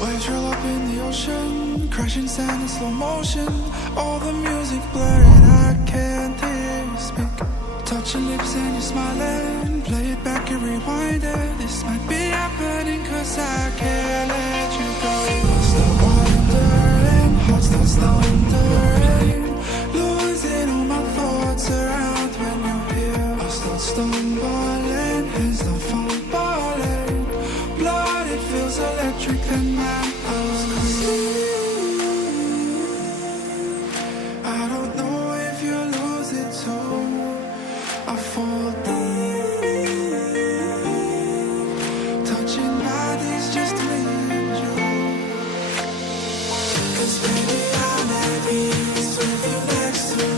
Waves roll up in the ocean, crashing sand in slow motion. All the music blurring, I can't hear you speak. Touch your lips and you're smiling. Play it back and rewind it. This might be happening cause I can't let you go. Lost the wandering, heart starts slowing the rain. Losing all my thoughts around when you're here. I start stumbling, hands don't fall falling. Blood, it feels electric and my I don't know if you lose it too. I fall deep, touching bodies just me and you. Cause baby I'm at peace with you next to me.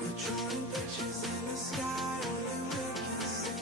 We're drawing pictures in the sky, only we can see.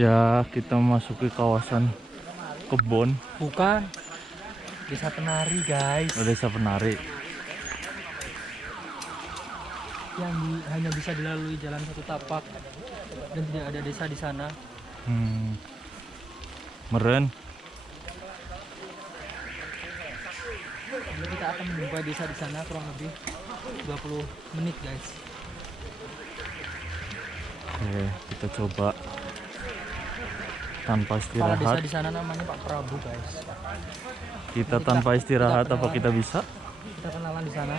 Ya, kita memasuki kawasan kebun. Bukan. Desa penari guys. Oh, desa penari. Yang hanya bisa dilalui jalan satu tapak dan tidak ada desa di sana. Meren. Jadi kita akan menjumpai desa di sana kurang lebih 20 menit guys. Oke, kita coba tanpa Kepala desa istirahat. di sana namanya Pak Prabu guys. Kita tanpa istirahat apa kita bisa? Kita kenalan di sana.